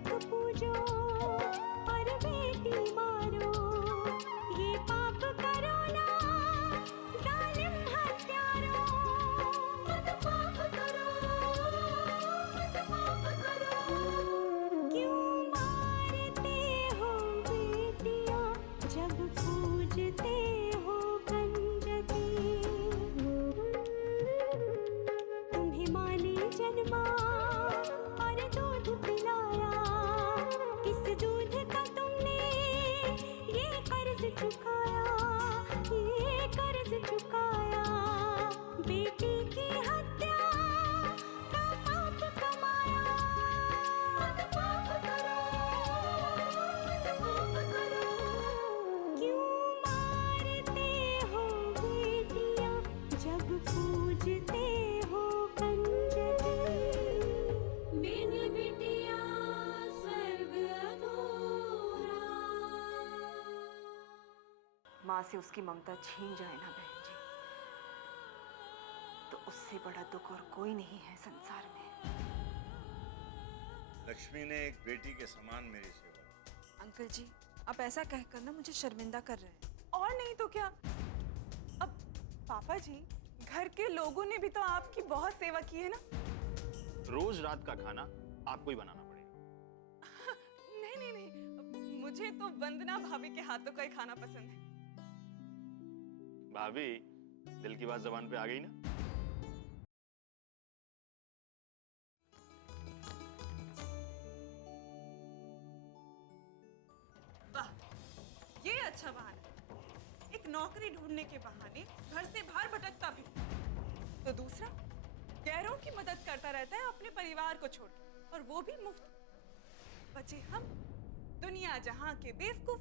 मूर्ख पूजो और बेटी मारो, ये पाप करो ना जालिम हत्यारो। मत पाप करो, मत पाप करो। क्यों मारते हो बेटियां जब पूजते हो कंजकी। तुम्हें माँ ने जन्मा और दूध पिलाया, इस दूध का तुमने ये कर्ज चुकाया, ये कर्ज चुकाया। बेटी की हत्या का पाप कमाया। मत पाप करो, मत पाप करो। क्यों मारते हो बेटियां जब पूजते हो कंजकी। बिन बिटिया स्वर्ग अधूरा। माँ से उसकी ममता छीन जाए ना बहन जी, तो उससे बड़ा दुख और कोई नहीं है संसार में। लक्ष्मी ने एक बेटी के समान मेरी सेवा की। अंकल जी, आप ऐसा कहकर ना मुझे शर्मिंदा कर रहे हैं। और नहीं तो क्या, अब पापा जी, घर के लोगों ने भी तो आपकी बहुत सेवा की है ना। रोज रात का खाना आपको ही बनाना पड़ेगा। नहीं नहीं नहीं, मुझे तो वंदना भाभी के हाथों का ही खाना पसंद है। भाभी, दिल की बात जबान पे आ गई ना। वाह, ये अच्छा बहाना। एक नौकरी ढूंढने के बहाने घर से बाहर भटकता भी, तो दूसरा गैरों की मदद करता रहता है अपने परिवार को छोड़ के, और वो भी मुफ्त। बचे हम दुनिया जहां के बेवकूफ,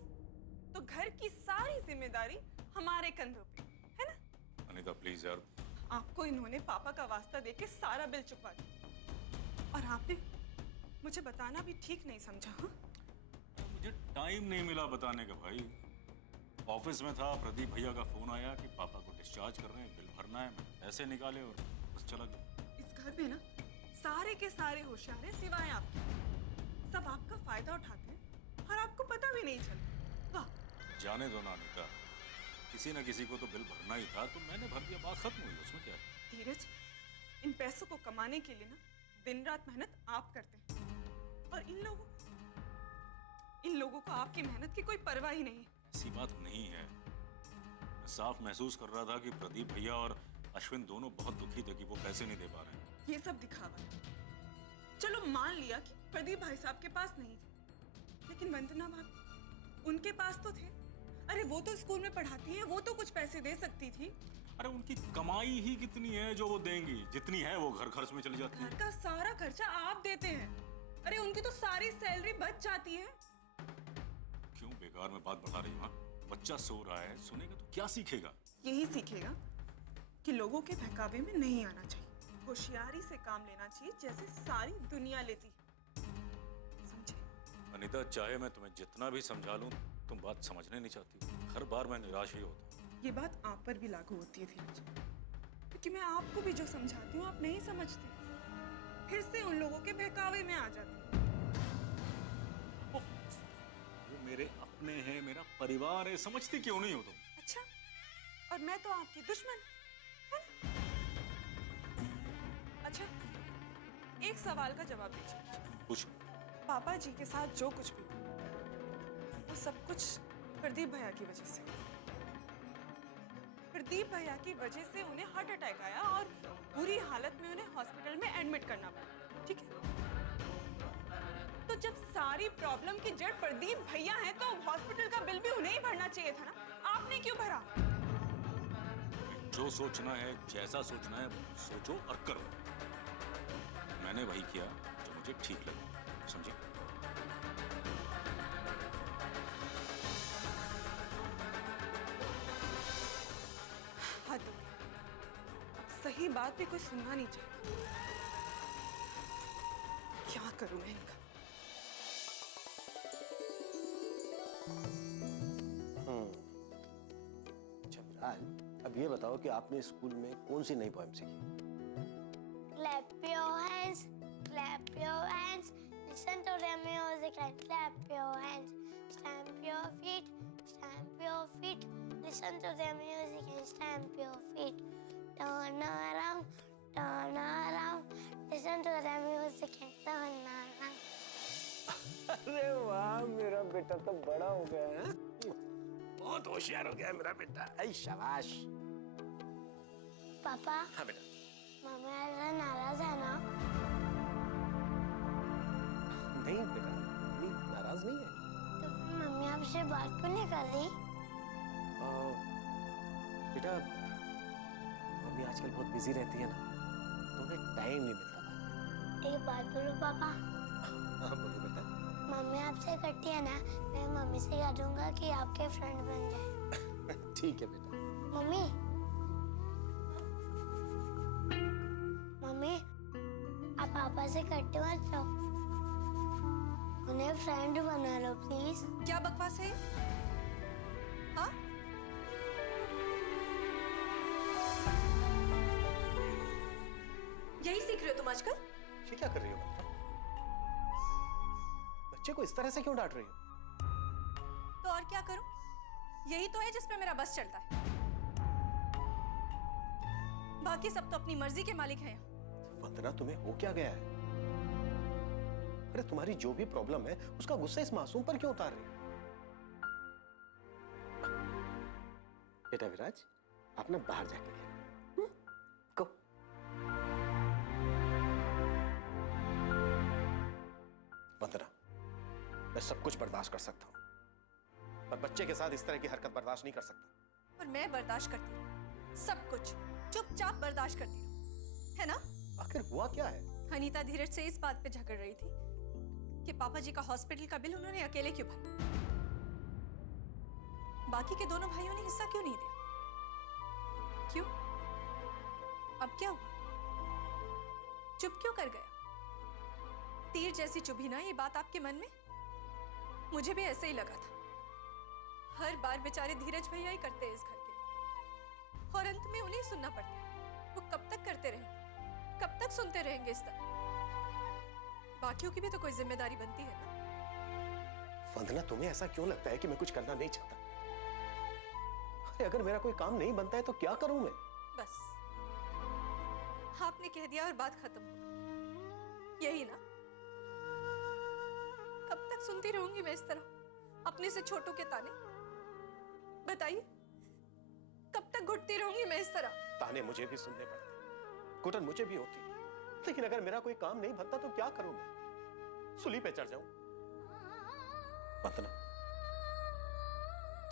तो घर की सारी जिम्मेदारी हमारे कंधों पे है ना। अनीता प्लीज यार। आपको इन्होंने पापा का वास्ता देके सारा बिल चुकवा दिया, और आपने मुझे बताना भी ठीक नहीं समझा। हाँ, मुझे टाइम नहीं मिला बताने का भाई। ऑफिस में था, प्रदीप भैया का फोन आया कि पापा को डिस्चार्ज कर रहे हैं, बिल भरना है। मैंने पैसे निकाले और बस चला गया। इस घर में ना सारे के सारे होशियार हैं सिवाय आपके। सब आपका फायदा उठाते हैं और आपको पता भी नहीं चलता। वाह। जाने दो ना अनीता, किसी न किसी को तो बिल भरना ही था, तो मैंने भर दिया, बात खत्म हुई। उसमें क्या है। धीरज, इन पैसों को कमाने के लिए ना दिन रात मेहनत आप करते हैं, और इन लोगों को आपकी मेहनत की कोई परवाह ही नहीं है। ऐसी बात नहीं है। मैं साफ महसूस कर रहा था कि प्रदीप भैया और अश्विन दोनों बहुत दुखी थे कि वो पैसे नहीं दे पा रहे हैं। ये सब दिखावा है। चलो मान लिया कि प्रदीप भाई साहब के पास नहीं थे, लेकिन वंदना भाभी, उनके पास तो थे। अरे वो तो स्कूल में पढ़ाती है, वो तो कुछ पैसे दे सकती थी। अरे उनकी कमाई ही कितनी है जो वो देंगी, जितनी है वो घर खर्च में चली जाती है। घर का सारा खर्चा आप देते हैं। अरे उनकी तो सारी सैलरी बच जाती है। क्यों बेकार में बात बढ़ा रही हूँ। बच्चा सो रहा है, सुनेगा तो क्या सीखेगा। यही सीखेगा कि लोगों के बहकावे में नहीं आना चाहिए, होशियारी से काम लेना चाहिए, जैसे सारी दुनिया लेती है। समझे? अनीता, चाहे मैं तुम्हें जितना भी समझा लूं, तुम बात समझने नहीं चाहती। हर बार मैं निराश ही होता हूँ। ये बात आप पर भी लागू होती है धीरज, क्योंकि मैं आपको भी जो समझाती हूँ आप नहीं समझते, फिर से उन लोगों के बहकावे में आ जाते हैं। वो मेरे अपने हैं, मेरा परिवार है, समझती क्यों नहीं हो तुम। अच्छा, और मैं तो आपकी दुश्मन, है ना? अच्छा, एक सवाल का जवाब दीजिए। पूछो। पापा जी के साथ जो कुछ भी, वो सब कुछ प्रदीप भैया की वजह से। प्रदीप भैया की वजह से उन्हें हार्ट अटैक आया और बुरी हालत में उन्हें हॉस्पिटल में एडमिट करना पड़ा, ठीक है? तो जब सारी प्रॉब्लम की जड़ प्रदीप भैया हैं, तो हॉस्पिटल का बिल भी उन्हें ही भरना चाहिए था ना। आपने क्यों भरा? जो सोचना है, जैसा सोचना है, सोचो और करो। मैंने वही किया जो मुझे ठीक लगा, समझे? हद हो गई। अब सही बात भी कोई सुनना नहीं चाहिए। क्या करूं मैं इनका? अच्छा विराज, अब ये बताओ कि आपने स्कूल में कौन सी नई पोएम सीखी? Clap your hands, listen to the music. music and clap your hands. Stamp your feet, stamp your feet. Listen to the music and stamp your feet. Turn around, turn around. Listen to the music and turn around. अरे वाह, मेरा बेटा तो बड़ा हो गया है। बहुत होशियार हो गया मेरा बेटा। ऐ शाबाश। पापा, हाँ बेटा। मम्मी आज नाराज है ना? नहीं बेटा, मम्मी नाराज नहीं है। तो फिर मम्मी आपसे बात क्यों नहीं कर रही? बेटा, मम्मी आजकल बहुत बिजी रहती है ना, तो उन्हें टाइम नहीं मिलता। एक बात बोलो पापा, हाँ बोलो बेटा। मम्मी आपसे करती है ना, मैं मम्मी से कह दूंगा कि आपके फ्रेंड बन जाए। ठीक है बेटा। मम्मी, मम्मी, आप पापा से कट्टे मत लो, उन्हें फ्रेंड बना लो प्लीज। क्या बकवास है ये? हाँ? यही सीख रहे हो तुम आजकल? ये क्या कर रही हो बच्चा? बच्चे को इस तरह से क्यों डांट रही हो? तो और क्या करूं? यही तो है जिसमें मेरा बस चलता है। बाकी सब तो अपनी मर्जी के मालिक हैं। वंदना, तुम्हें हो क्या गया है? अरे तुम्हारी जो भी प्रॉब्लम है उसका गुस्सा इस मासूम पर क्यों उतार रही हो? बेटा विराज, आप ना बाहर जाके खेलो। गो। वंदना, मैं सब कुछ बर्दाश्त कर सकता हूँ, पर बच्चे के साथ इस तरह की हरकत बर्दाश्त नहीं कर सकता। और मैं बर्दाश्त करती हूँ, सब कुछ चुपचाप बर्दाश्त करती हूँ, है ना? आखिर हुआ क्या है? अनीता धीरज से इस बात पे झगड़ रही थी कि पापा जी का हॉस्पिटल का बिल उन्होंने अकेले क्यों भरा। बाकी के दोनों भाइयों ने हिस्सा क्यों नहीं दिया? क्यों? अब क्या हुआ? चुप क्यों कर गया? तीर जैसी चुभी ना ये बात आपके मन में? मुझे भी ऐसे ही लगा था। हर बार बेचारे धीरज भैया ही करते हैं इस घर के, और अंत में उन्हें सुनना पड़ता है। वो कब तक करते रहेंगे? कब तक सुनते रहेंगे इस तरह? बाकियों की भी तो कोई जिम्मेदारी बनती है ना। वंदना, तुम्हें ऐसा क्यों लगता है कि मैं कुछ करना नहीं चाहता? अरे अगर मेरा कोई काम नहीं बनता है तो क्या करूं मैं? बस आपने कह दिया और बात खत्म। यही ना? कब तक सुनती रहूंगी मैं इस तरह अपने से छोटों के ताने? बताइए, कब तक घुटती रहूंगी मैं इस तरह? ताने मुझे भी सुनने पड़ते, घुटन मुझे भी होती, लेकिन अगर मेरा कोई काम नहीं बनता तो क्या करूं मैं? सूली पे चढ़ जाऊं? वंदना,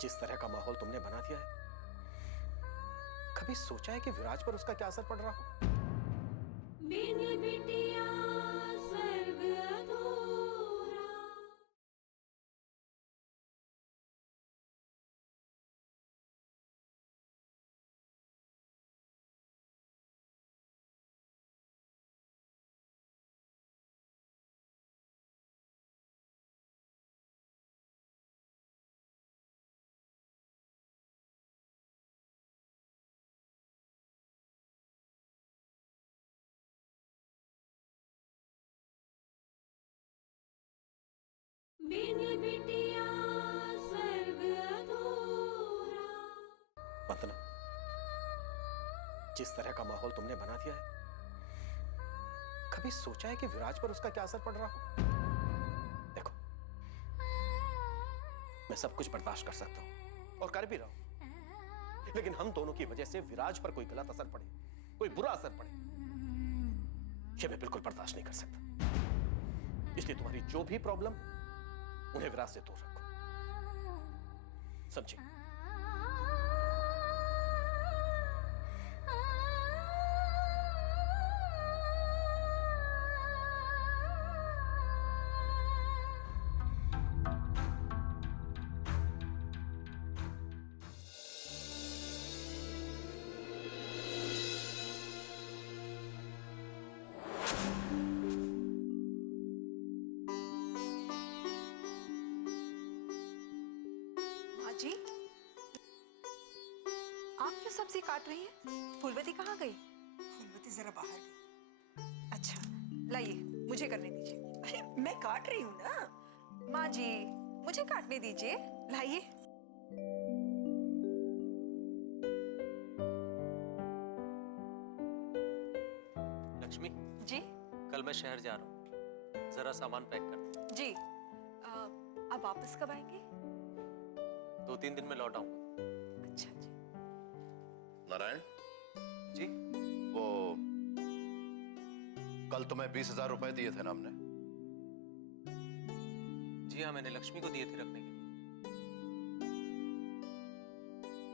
जिस तरह का माहौल तुमने बना दिया है, कभी सोचा है कि विराज पर उसका क्या असर पड़ रहा होगा? वंदना, जिस तरह का माहौल तुमने बना दिया है, कभी सोचा है कि विराज पर उसका क्या असर पड़ रहा होगा? देखो, मैं सब कुछ बर्दाश्त कर सकता हूं और कर भी रहा हूं, लेकिन हम दोनों की वजह से विराज पर कोई गलत असर पड़े, कोई बुरा असर पड़े, ये मैं बिल्कुल बर्दाश्त नहीं कर सकता। इसलिए तुम्हारी जो भी प्रॉब्लम, उन्हें विराज से दूर रखो, समझे? जी, आप क्यों सब्जी काट रही हैं? फूलवती कहाँ गई? फूलवती जरा बाहर गई। अच्छा, लाइए, मुझे करने दीजिए। अरे मैं काट रही हूँ ना। माँ जी, मुझे काटने दीजिए। लाइए। लक्ष्मी, जी कल मैं शहर जा रहा हूँ, जरा सामान पैक कर दो। जी। आप वापस कब आएंगे? 2-3 दिन में लौट आऊंगा। अच्छा जी। नारायण जी? वो कल तुम्हें 20,000 रुपए दिए थे ना हमने? जी हाँ, मैंने लक्ष्मी को दिए थे रखने के लिए।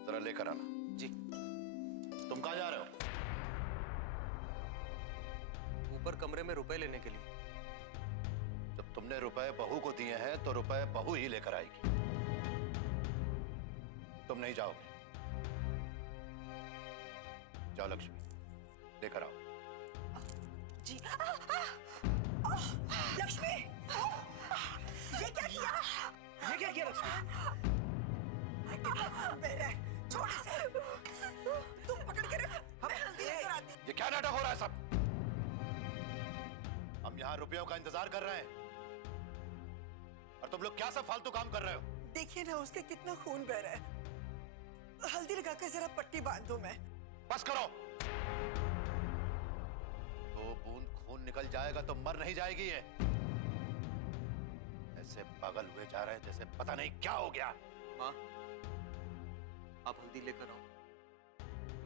जरा लेकर आना। जी। तुम कहाँ जा रहे हो? ऊपर कमरे में रुपए लेने के लिए। जब तुमने रुपए बहू को दिए हैं तो रुपए बहू ही लेकर आएगी, तुम नहीं जाओगे। जाओ लक्ष्मी, लेकर आओ। जी। लक्ष्मी, ये क्या किया? ये क्या किया लक्ष्मी? मेरे छोड़ इसे। तुम पकड़ के रख, मैं हल्दी लेकर आती। ये क्या नाटक हो रहा है सब? हम यहाँ रुपयों का इंतजार कर रहे हैं और तुम लोग क्या सब फालतू काम कर रहे हो? देखिए ना उसके कितना खून बह रहा है। हल्दी लगाकर जरा पट्टी बांध दो। मैं बस करो। 2 बूंद खून निकल जाएगा तो मर नहीं जाएगी ये। ऐसे पागल हुए जा रहे हैं जैसे पता नहीं क्या हो गया। माँ, आप हल्दी लेकर आओ,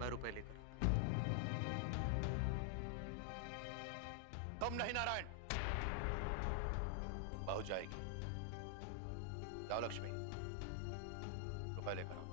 मैं रुपए लेकर आता हूँ। तुम नहीं नारायण, बहू जाएगी। जाओ लक्ष्मी, रुपए लेकर आओ।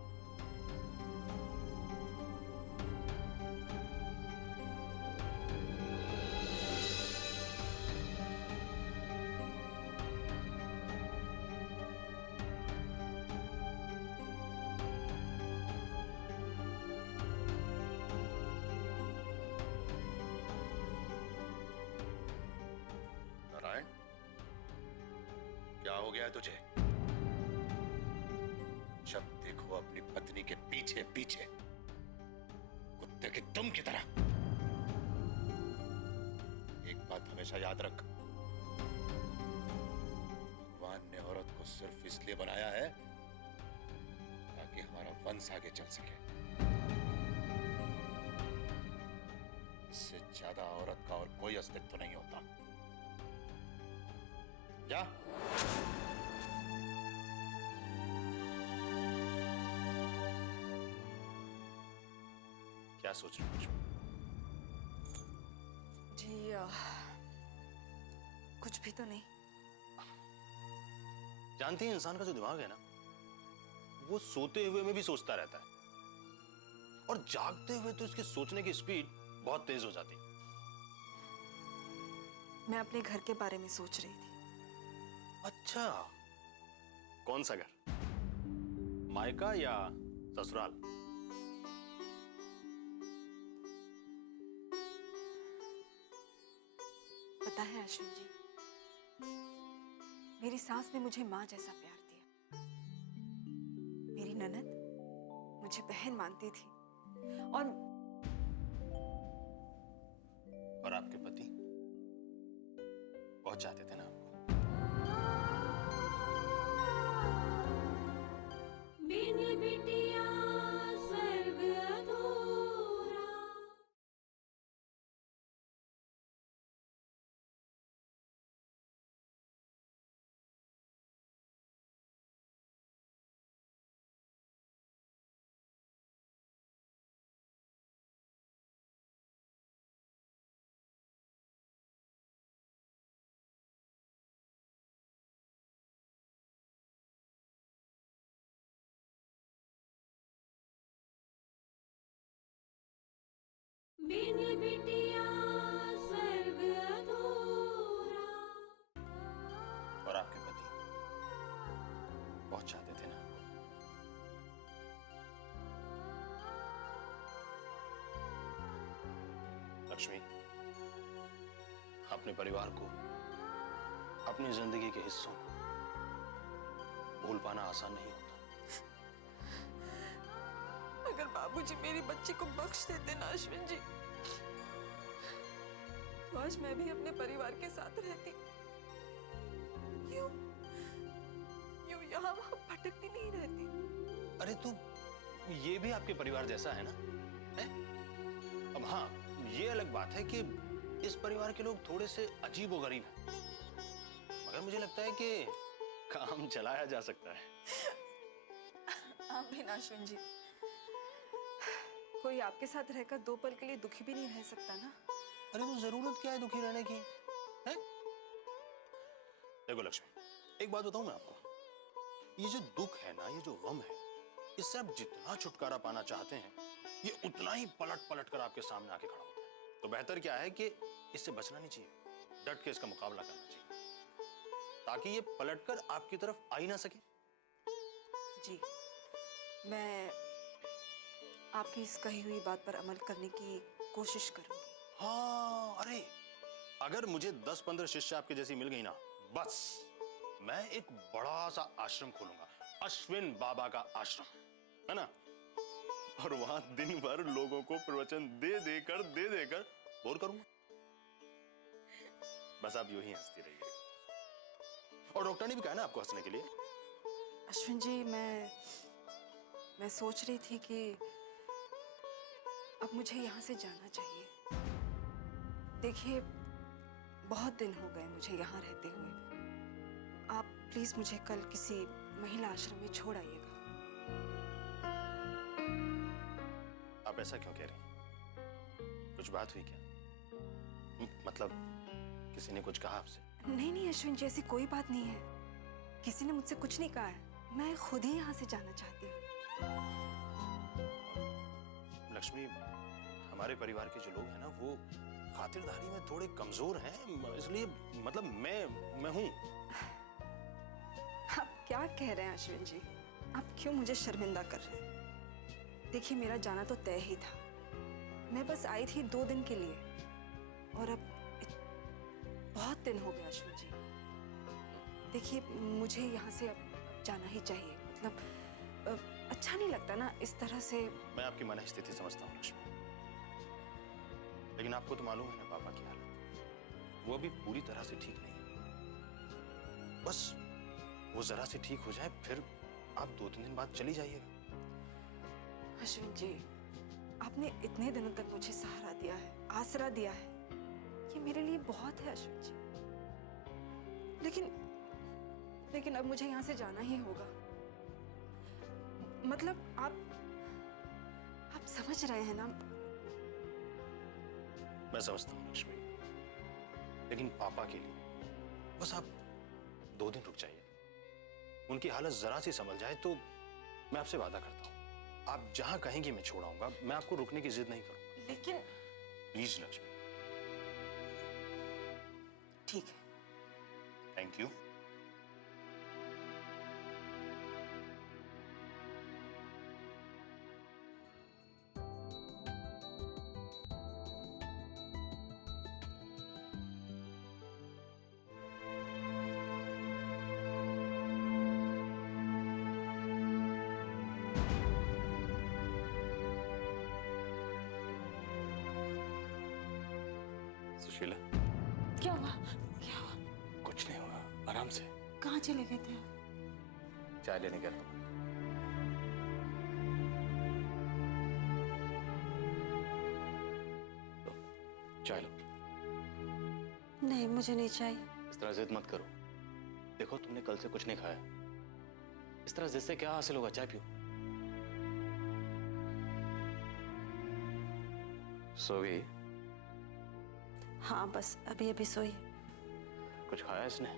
नारायण, क्या हो गया तुझे? जब देखो अपनी पत्नी के पीछे पीछे, कुत्ते की दुम की तरह। एक बात हमेशा याद रख, भगवान ने औरत को सिर्फ इसलिए बनाया है ताकि हमारा वंश आगे चल सके। इससे ज्यादा औरत का और कोई अस्तित्व नहीं होता। जा। क्या सोच रही हो लक्ष्मी? जी कुछ भी तो नहीं। जानती हैं, इंसान का जो दिमाग है ना, वो सोते हुए में भी सोचता रहता है और जागते हुए तो इसके सोचने की स्पीड बहुत तेज हो जाती है। मैं अपने घर के बारे में सोच रही थी। अच्छा, कौन सा घर? मायका या ससुराल? पता है अश्विन जी, मेरी सास ने मुझे माँ जैसा प्यार दिया। मेरी ननद मुझे बहन मानती थी और आपके पति बहुत चाहते थे ना आपको। बिन बिटिया स्वर्ग अधूरा। बिन बिटिया स्वर्ग अधूरा। और आपके पति बहुत चाहते थे ना आपको। लक्ष्मी, अपने परिवार को, अपनी जिंदगी के हिस्सों को भूल पाना आसान नहीं होता। अगर बाबूजी मेरी बच्ची को बख्श देते ना अश्विन जी, तो आज मैं भी अपने परिवार के साथ रहती। यहाँ वहाँ भटकती नहीं रहती। अरे तो ये भी आपके परिवार जैसा है ना, है? अब हाँ, ये अलग बात है कि इस परिवार के लोग थोड़े से अजीब व गरीब हैं, मगर मुझे लगता है कि काम चलाया जा सकता है। आप भी ना अश्विन जी, कोई आपके साथ रहकर 2 पल के लिए दुखी भी नहीं रह सकता ना। अरे तो जरूरत क्या है दुखी रहने की, है? देखो लक्ष्मी, एक बात बताऊं मैं आपको, ये जो दुख है ना, ये जो गम है, इससे आप जितना छुटकारा पाना चाहते हैं, ये उतना ही पलट पलट कर आपके सामने आके खड़ा होता है। तो बेहतर क्या है कि इससे बचना नहीं चाहिए, डट के इसका मुकाबला करना चाहिए, ताकि ये पलट कर आपकी तरफ आ ही ना सके। जी, मैं आपकी इस कही हुई बात पर अमल करने की कोशिश करूंगी। हाँ, अरे अगर मुझे 10-15 शिष्य आपके जैसी मिल गई ना, बस मैं एक बड़ा सा आश्रम खोलूंगा, अश्विन बाबा का आश्रम, है ना? और वहां दिन भर लोगों को प्रवचन दे देकर बोर करूंगा। बस आप यूं ही हंसती रहिए। और डॉक्टर ने भी कहा ना आपको हंसने के लिए। अश्विन जी, मैं सोच रही थी कि अब मुझे यहाँ से जाना चाहिए। देखिए, बहुत दिन हो गए मुझे यहाँ रहते हुए। आप प्लीज मुझे कल किसी महिला आश्रम में छोड़ आइएगा। आप ऐसा क्यों कह रही? कुछ बात हुई क्या? मतलब किसी ने कुछ कहा आपसे? नहीं अश्विन जी, ऐसी कोई बात नहीं है। किसी ने मुझसे कुछ नहीं कहा है। मैं खुद ही यहाँ से जाना चाहती हूँ। लक्ष्मी, हमारे परिवार के जो लोग हैं ना, वो खातिरदारी में थोड़े कमजोर हैं, इसलिए मतलब मैं हूँ। आप क्या कह रहे हैं अश्विन जी? आप क्यों मुझे शर्मिंदा कर रहे हैं? देखिए, मेरा जाना तो तय ही था। मैं बस आई थी 2 दिन के लिए, और अब बहुत दिन हो गए अश्विन जी। देखिए, मुझे यहाँ से अब जाना ही चाहिए। मतलब अच्छा नहीं लगता ना इस तरह से। मैं आपकी मन स्थिति समझता हूँ लक्ष्मी, लेकिन आपको तो मालूम है ना पापा की हालत, वो अभी पूरी तरह से ठीक नहीं है। बस वो जरा से ठीक हो जाए, फिर आप 2-3 दिन बाद चली जाइएगा। अश्विन जी, आपने इतने दिनों तक मुझे सहारा दिया है, आसरा दिया है, ये मेरे लिए बहुत है अश्विन जी। लेकिन अब मुझे यहाँ से जाना ही होगा। मतलब आप समझ रहे हैं ना? मैं समझता हूँ लक्ष्मी, लेकिन पापा के लिए बस आप 2 दिन रुक जाइए। उनकी हालत जरा सी संभल जाए तो मैं आपसे वादा करता हूँ, आप जहां कहेंगी मैं छोड़ आऊंगा। मैं आपको रुकने की जिद नहीं करूंगा। लेकिन प्लीज लक्ष्मी। ठीक है। Thank you. सुशीला, क्या हुआ? क्या हुआ? कुछ नहीं हुआ, आराम से। कहाँ चले गए थे आप? चाय लेने गया था। चाय लो। नहीं, मुझे नहीं चाहिए। इस तरह जिद मत करो। देखो, तुमने कल से कुछ नहीं खाया, इस तरह जिद से क्या हासिल होगा? चाय पियो। सो गई? हाँ, बस अभी अभी सोई। कुछ खाया इसने?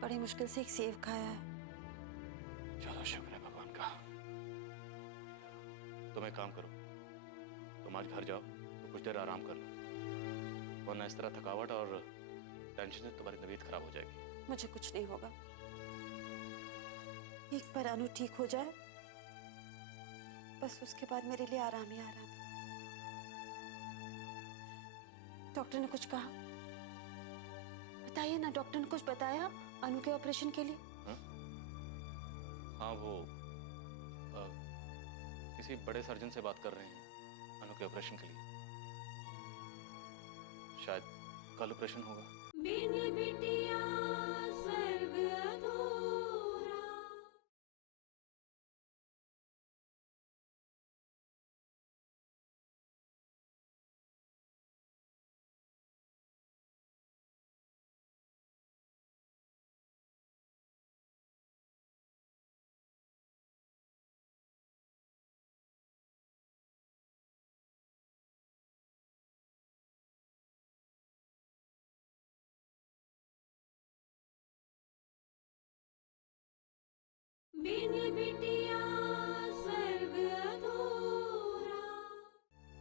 बड़ी मुश्किल से एक सेव खाया है। चलो, शुक्र है भगवान का। तुम एक काम करो, तुम आज घर जाओ तो कुछ देर आराम कर लो, वरना इस तरह थकावट और टेंशन से तुम्हारी तबीयत खराब हो जाएगी। मुझे कुछ नहीं होगा। एक बार अनु ठीक हो जाए, बस उसके बाद मेरे लिए आराम ही आराम है। डॉक्टर ने कुछ कहा? बताइए ना, डॉक्टर ने कुछ बताया अनु के ऑपरेशन के लिए? हाँ, वो किसी बड़े सर्जन से बात कर रहे हैं अनु के ऑपरेशन के लिए। शायद कल ऑपरेशन होगा। बिन बिटिया स्वर्ग अधूरा।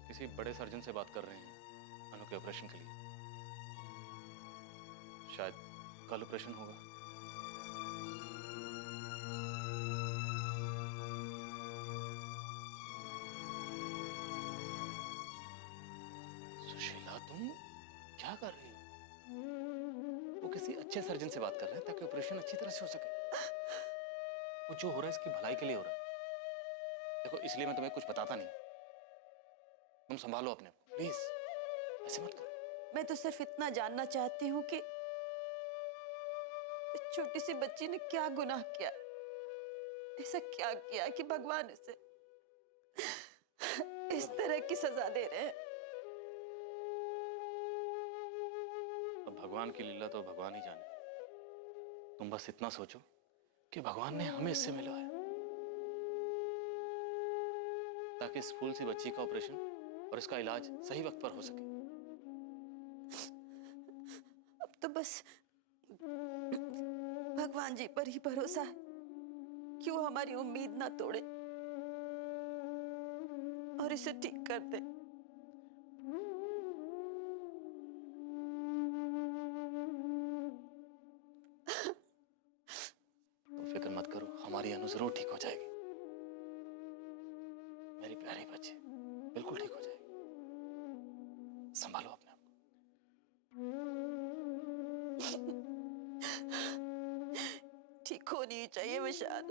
किसी बड़े सर्जन से बात कर रहे हैं अनु के ऑपरेशन के लिए। शायद कल ऑपरेशन होगा। सुशीला, तुम क्या कर रही हो? वो किसी अच्छे सर्जन से बात कर रहे हैं ताकि ऑपरेशन अच्छी तरह से हो सके। वो जो हो रहा है इसकी भलाई के लिए हो रहा है। देखो, इसलिए मैं तुम्हें कुछ बताता नहीं। तुम संभालो अपने आप को, प्लीज ऐसे मत करो। मैं तो सिर्फ इतना जानना चाहती हूँ कि इस छोटी सी बच्ची ने क्या गुनाह किया, ऐसा क्या किया कि भगवान इसे इस तरह की सजा दे रहे हैं। अब भगवान की लीला तो भगवान ही जाने। तुम बस इतना सोचो कि भगवान ने हमें इससे मिलवाया ताकि इस फूल सी बच्ची का ऑपरेशन और इसका इलाज सही वक्त पर हो सके। अब तो बस भगवान जी पर ही भरोसा है कि वो हमारी उम्मीद ना तोड़े और इसे ठीक कर दे। तो फिक्र मत करो, हमारी अनु जरूर ठीक हो जाएगी। मेरी प्यारी बच्ची बिल्कुल ठीक हो जाएगी। संभालो अपने आप को। ठीक होनी चाहिए विशाल।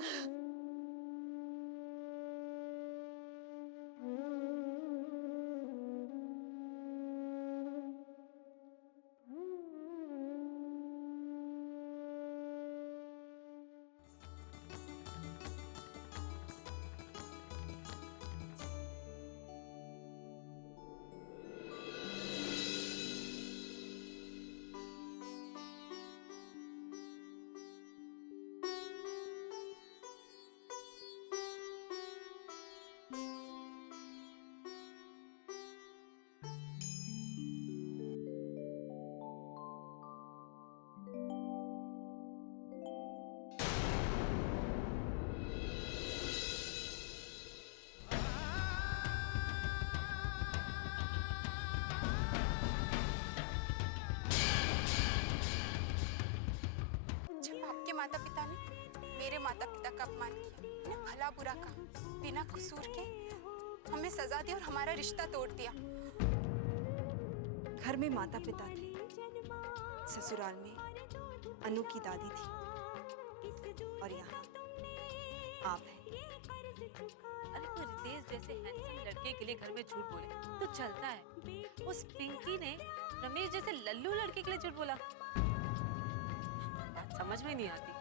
जब आपके माता पिता ने मेरे माता पिता का अपमान किया, उन्हें भला बुरा कहा, बिना कसूर के हमें सजा दी और हमारा रिश्ता तोड़ दिया। घर में माता पिता थे, ससुराल में अनु की दादी थी और यहाँ आप हैं। अरे तो रितेश जैसे हैंडसम लड़के के लिए घर में झूठ बोले तो चलता है। उस पिंकी ने रमेश जैसे लल्लू लड़के के लिए झूठ बोला, बात समझ में नहीं आती।